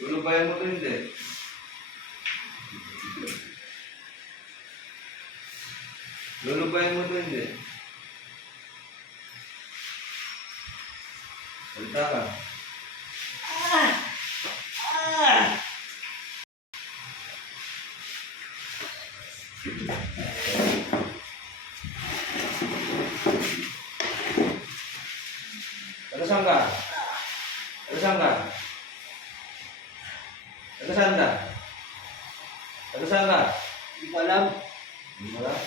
Lulubayan mo to hindi. Lulubayan mo to hindi. Salita ka. Taga-saan ka? Taga-saan ka? Taga-saan ka? Taga-saan ka? Hindi ko alam. Hindi mo alam?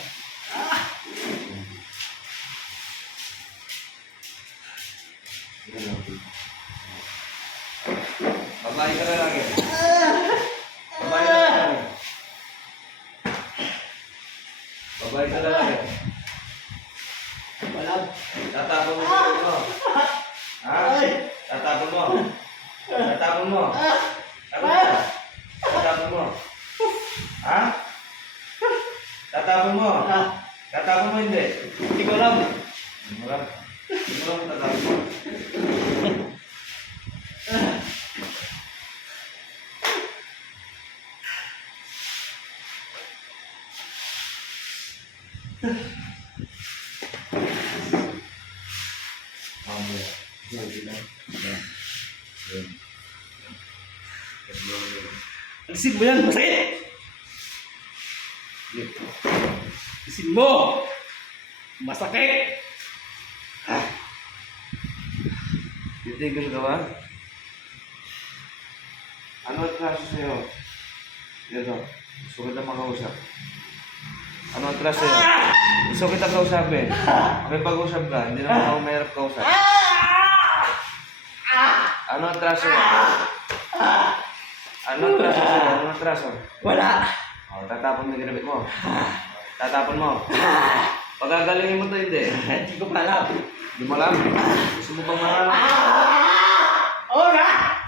Babae ka na lang eh. Babae ka na lang eh. Babae ka na lang eh. Walang. Tatapon mo sa mo. Ha? Tatapon mo. Tatapon mo. Tatapon mo. Ha? Tatapon mo. Tatapon mo hindi. Hindi ko alam. Hindi mo alam. Hindi mo alam kung tatapon mo. Alisin mo yan, masakit! Alisin mo! Masakit! Titigil ka ba? Ano ang traso sa'yo? Dito. Gusto kita makausap. Ano ang traso sa'yo? Gusto kita kausapin. May pag-usap ka. Hindi naman ako mahirap kausap. Ano ang traso? Ano ang traso sa'yo? Ano ang traso? Wala! O, tatapon mo yung ginamit mo. Tatapon mo. Pagagalingin mo to hindi. Hindi ko pa alam. Hindi mo alam. Gusto mo bang mahalang? Oo na!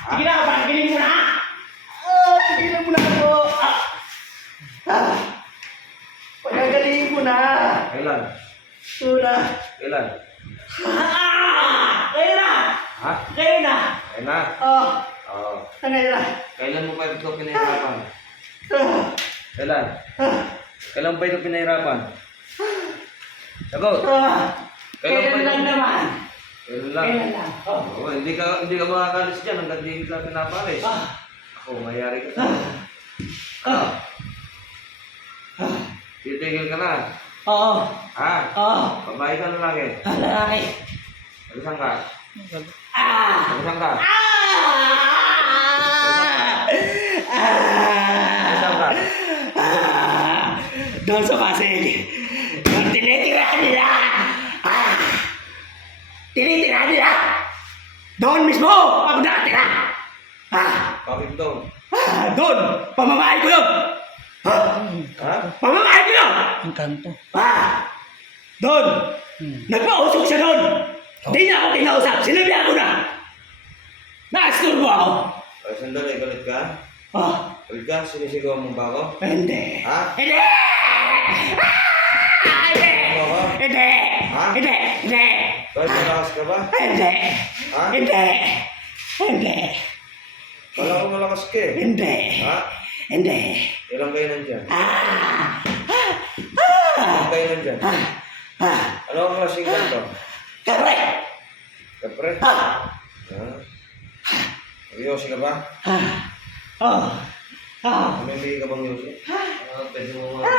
Sige na, pagkilin mo na! Tigilan mo na ako! Pagkagalingin mo na! Kailan? Oo na! Kailan? Ngayon na! Ha? Ngayon na! Kailan na? Oo! Oo. Ngayon na! Kailan mo pa ito pinahirapan? Kailan? Kailan ba ito pinahirapan? Sagot! Kailan lang naman! Kailan lang? Kailan lang! Oo, hindi ka makakalis dyan hanggang di kita pinapalis. Ako, mayari ka sa titigil ka na. Oo! Ha? Oo! Babae ka na lang eh. Lalaki! Nagsan ka? Ah! Nagsan ka? Ah! Nagsan ka? Doon sa Pasig, doon tinitira nila! Tinitira nila! Doon mismo ako nakatira! Bakit daw? Doon! Pamamahay ko yun! Ha? Pamamahay ko yun! Ang kanto. Doon! Nagpausok siya doon! Hindi niya ako kinausap! Sinabihan ko na! Naasturbo ako! Ay, sandali, galit ka? Ah! Galit ka? Sinisigaw mo ba ako? Hindi! Ha? Hindi! Hindi! Ano ka? Hindi! Ha? Hindi! Hindi! Kahit malakas ka ba? Hindi! Ha? Hindi! Hindi! Kala ko malakas ka eh. Hindi! Ha? Hindi! Ilang kayo nandyan? Ah! Ilang kayo nandyan? Ah! Ano ang klaseng ganito? Kapre! Kapre? Ah! Ha? Yosi ka ba? Ah! Oh! Ah! May ka bang yosi? Pwede mo mga